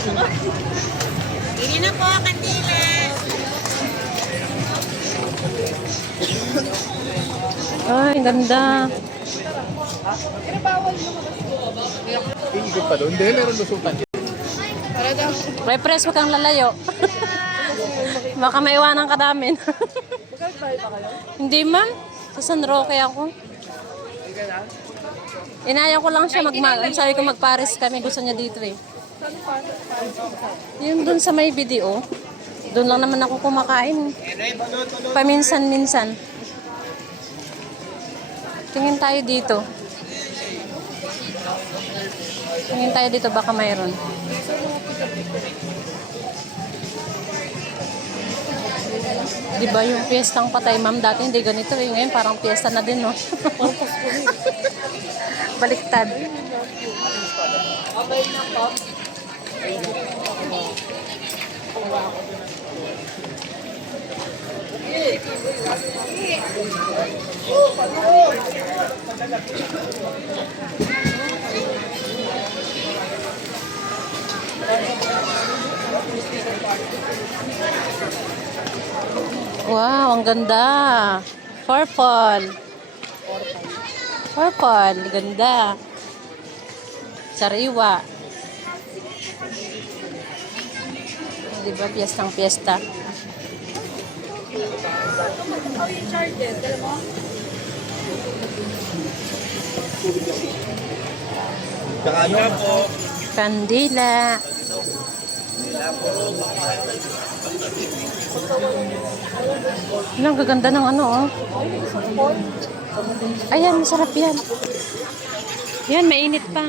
Hindi na po, kandila. Ay, ang ganda. Iikot pa doon. Hindi, meron lusutan. May press, wag kang lalayo. Baka maiwanan ka namin. Hindi man. Sa San Roque ako. Inaya ko lang siya magma... Sabi ko mag-Paris kami. Gusto niya dito eh. Yung dun sa may video. Doon lang naman ako kumakain. Paminsan-minsan. Tingin tayo dito. Tingin tayo dito. Baka mayroon. Di ba yung piyestang patay, ma'am, dati hindi ganito eh. Ngayon parang piyesta na din, no? Baliktad. Wow, ang ganda. Purple. Purple, ganda. Sariwa. Di ba, piyestang piyesta. Tsaka ano? Kandila. Ano, ang gaganda ng ano, oh. Ayan, masarap yan. Yan, mainit pa.